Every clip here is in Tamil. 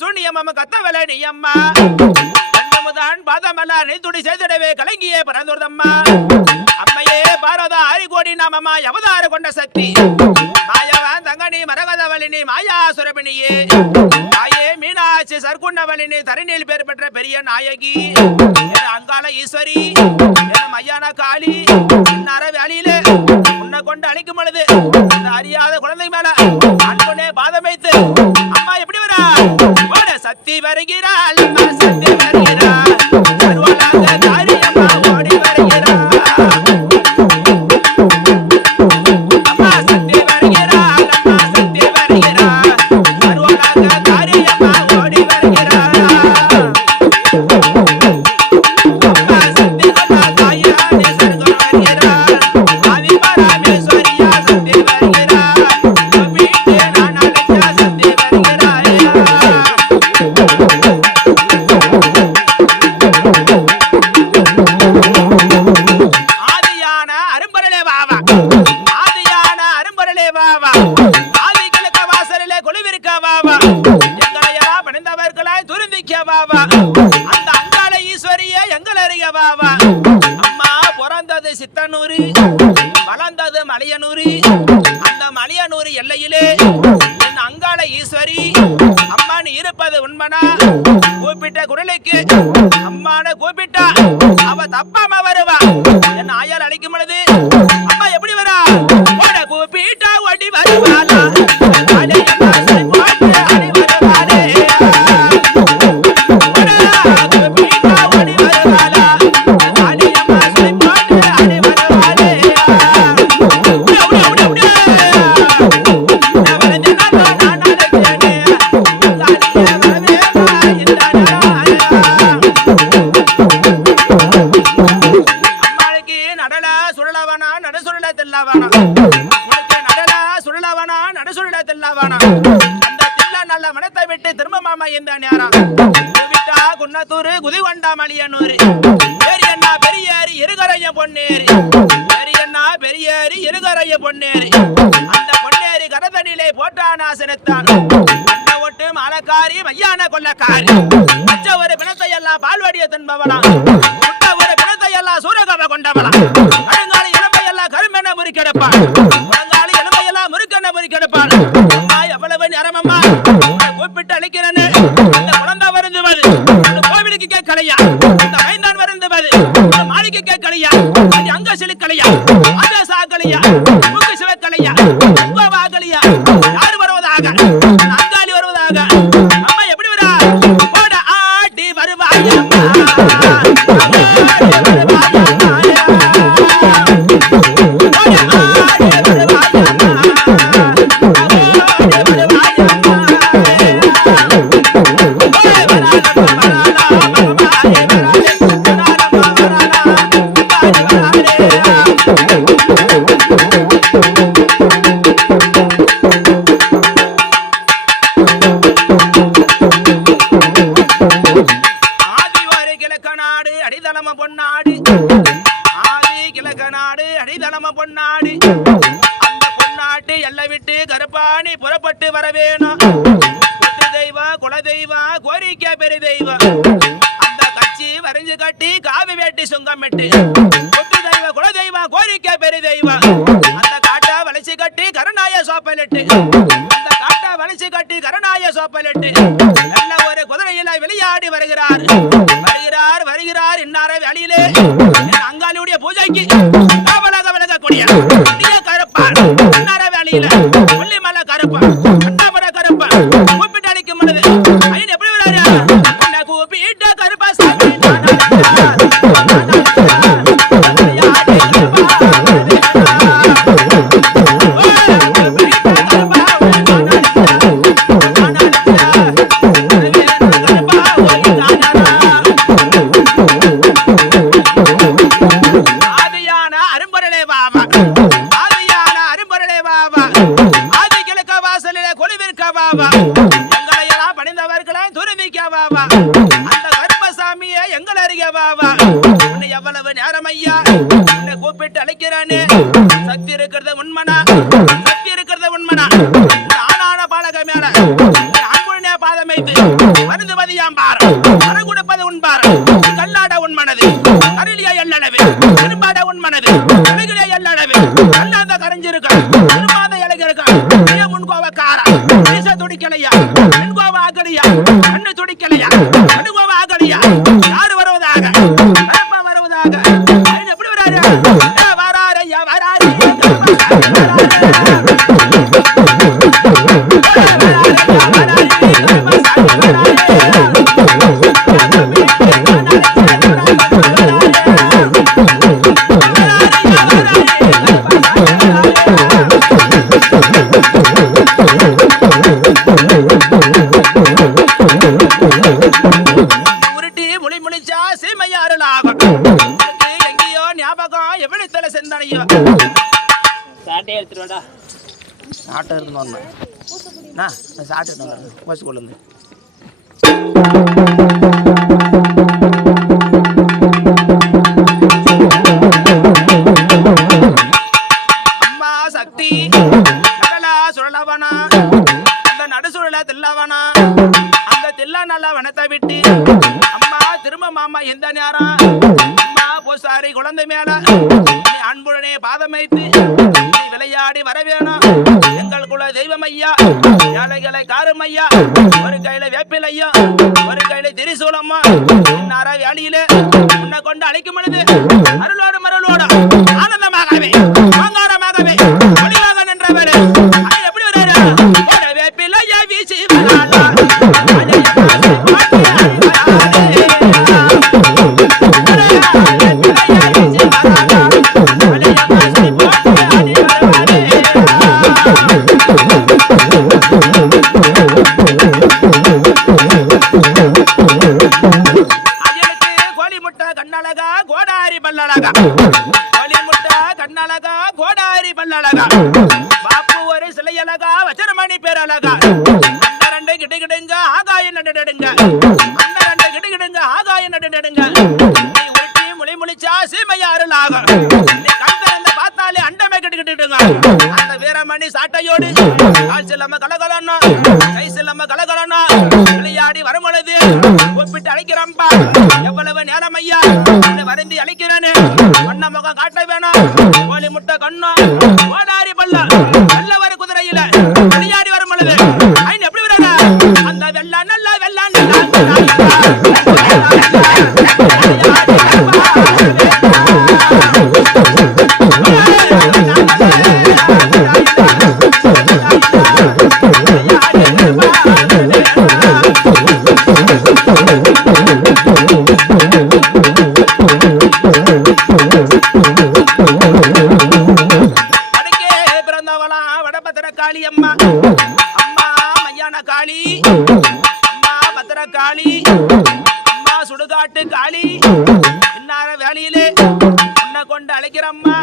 சூனியம் அம்மா கத்தவல நீ அம்மா கண்ணமுதான் பாதமல்ல நீ துடி செய்திடவே கலங்கியே பிறந்தோர்தம்மா அம்மையே பாரதா ஆரிகோடி நாமம்மா அவதார கொண்ட சக்தி. மாயவன் தங்கனி மரகதவலினி மாயா சுரபிணியே. தாயே மீனாட்சி சர்க்குண்டவலினி தரணியில் பேர் பெற்ற பெரிய நாயகி. அங்கால ஈஸ்வரி மையான காளி நர வேலையில உன்னை கொண்டு அழைக்கும் பொழுது அறியாத குழந்தை சக்தி வருகிறாள் அம்மா கூப்பிட்ட குரலுக்கு அம்மான கூப்பிட்டா அவ தப்பாம வருவா. விட்டா குன்னத்தூரு குதிகொண்டா மலியனூரு பெரியண்ணா பெரியேறி இருகரைய பொன்னேரி பெரியண்ணா பெரியாரி இருகரைய பொன்னேரி அந்த பொன்னேரி கடத்தடியிலே போட்டானா சினத்தான் அண்ண ஒட்டு மாலக்காரி மையான கொள்ளக்காரி. மச்ச ஒரு பிணத்தை எல்லாம் பால்வடிய தின்பவனா முட்ட ஒரு பிணத்தை எல்லாம் சூரகம கொண்டவனா கருங்காலி எலும்பை எல்லாம் கருமென முறிக்கெடுப்பாள். கலையா? அது அங்க செலுக்கலையா? அந்த சாக்கலையா? மூக்கு சிவக்கலையா? உங்க வாகலையா? யாரு வருவதாக? அங்காளி வருவதாக? அம்மா எப்படி வரா? போட ஆட்டி வருவாய். அம்மா. கட்சி கட்டி காவி வேட்டி சுங்கம் சுங்கமிட்டு குத்து தெய்வ குல தெய்வம் கோரிக்கை பெரு தெய்வம். அந்த காட்டை வளைச்சு கட்டி கருணாய சோப்பலிட்டு. அந்த காட்டை வளைச்சு கட்டி கருணாய சோப்பலிட்டு. நல்ல ஒரு குதிரையில விளையாடி வருகிறார். வருகிறார் வருகிறார் இன்னார வேலையிலே. அங்காளியுடைய பூஜைக்கு காவலாக விலகக்கூடிய பெரிய கருப்பான் இன்னார வேலையில கொல்லிமலை கருப்பான் அண்ணாமர மருந்து மதியாம் பார் உன் பார். கல்லாட உன் மனது. கருளியா எல்லளவு திரும்பாட உன் மனது. கருகிலியா எல்லளவு கல்லாத கரைஞ்சிருக்க திரும்பாத இலகிருக்க உன் கோவக்காரா? பேச துடிக்கலையா? என் கோவ ஆகலையா? கண்ணு துடிக்கலையா? அனுகோவ ஆகலையா? யாரு வருவதாக? கருப்பா வருவதாக? சாட்டை வரணும் நான் சாப்பிட்டு வரேன் கோச்சு கொண்டு கையில காரம் ஐயா. ஒரு கையில வேப்பில் ஐயா. ஒரு கையில திரிசூலம்மா. இன்னார வேலியில உன்னை கொண்டு அழைக்கும் பொழுது அருளோடு மருளோடு ஆனந்தமாகவே ஆங்காரமாகவே ஒளிவாக நின்றவர். எப்படி வர்றாரு? ஒரு ஐயா வீசி Thank you. பார்த்தாலே அண்டமே கிட்டு கிட்டுங்க அந்த வீரமணி சாட்டையோடு கால் செல்லாம கலகலன்னா கை செல்லாம கலகலன்னா விளையாடி வரும் பொழுது கூப்பிட்டு அழைக்கிறோம்பா எவ்வளவு நேரம் ஐயா? வருந்தி அழைக்கிறேன்னு வண்ண முகம் காட்ட வேணாம். கோழி முட்டை கண்ணா ஓடாரி பல்ல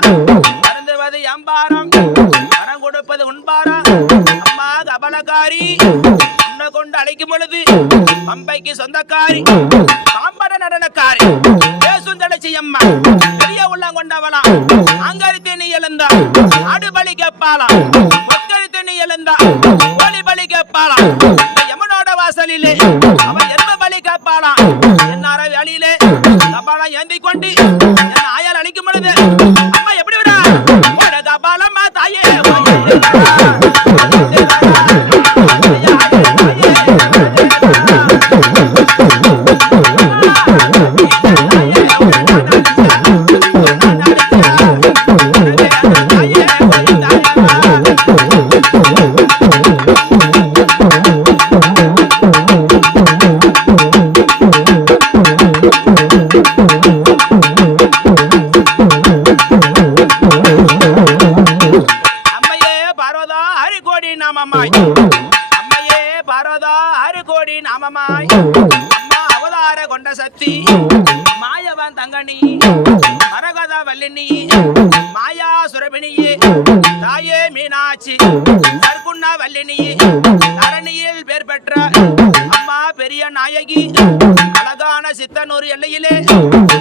மறந்துவது எம்பாரம் வரம் கொடுப்பது உண்பாரம் அம்மா கபலக்காரி. உன்னை கொண்டு அழைக்கும் பொழுது பம்பைக்கு சொந்தக்காரி. பாம்பட நடனக்காரி. பேசும் தளச்சி அம்மா. பெரிய உள்ளம் கொண்டவளா அங்கரித்து நீ எழுந்தா ஆடு பலி கேப்பாளாம் நீ எழுந்தா பலி கேப்பாளாம் இந்த வாசலிலே அவன் எரும பலி கேப்பாளாம் என்னார வேலையிலே கபாலம் ஏந்தி கொண்டு என் ஆயால் அழிக்கும் பொழுது அம்மா Oh, oh, oh, oh. அம்மா அவதார கொண்ட சக்தி. மாயவன் தங்கனி மரகத வல்லினி மாயா சுரபிணியே தாயே மீனாட்சி சர்க்குண்ணா வல்லினியே தரணியில் பேர் பெற்ற அம்மா பெரிய நாயகி அழகான சித்தனூர் எல்லையிலே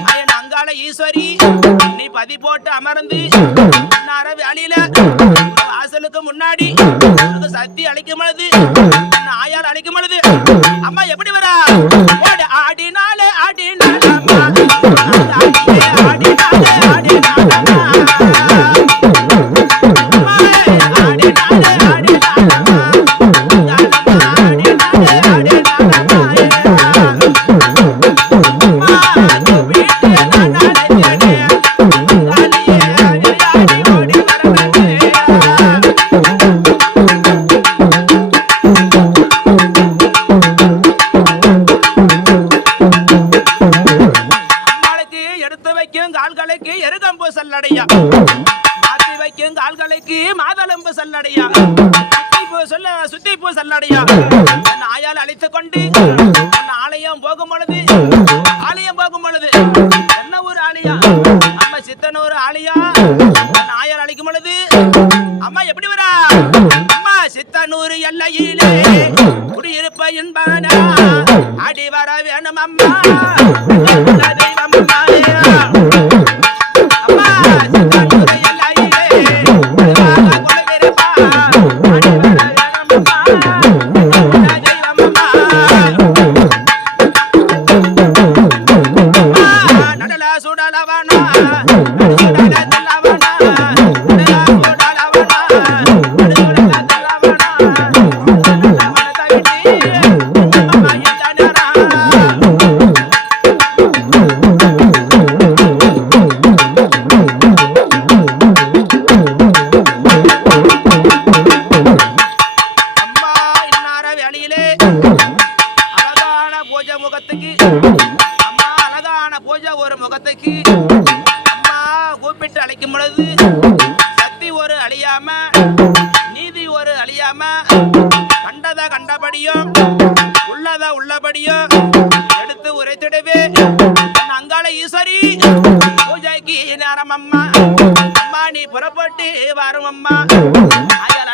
அயன் ஈஸ்வரி நீ பதி போட்டு அமர்ந்து வேலையில வாசலுக்கு முன்னாடி சக்தி அழைக்கும் பொழுது ஆயால் அழைக்கும் பொழுது அம்மா எப்படி வர Why the எனக்கு மாதளம்பு சல்லடையா? சொல்ல சுத்தி பூ சல்லடையா ஆயால் அழைத்து கொண்டு ஆலயம் போகும் பொழுது ஆலயம் போகும் பொழுது என்ன ஒரு ஆலயா? நம்ம சித்தனூர் ஆலயா? ஆயால் அழைக்கும் பொழுது அம்மா எப்படி வரா? அம்மா சித்தனூர் எல்லையிலே குடியிருப்ப என்பானா அடி வர வேணும் அம்மா.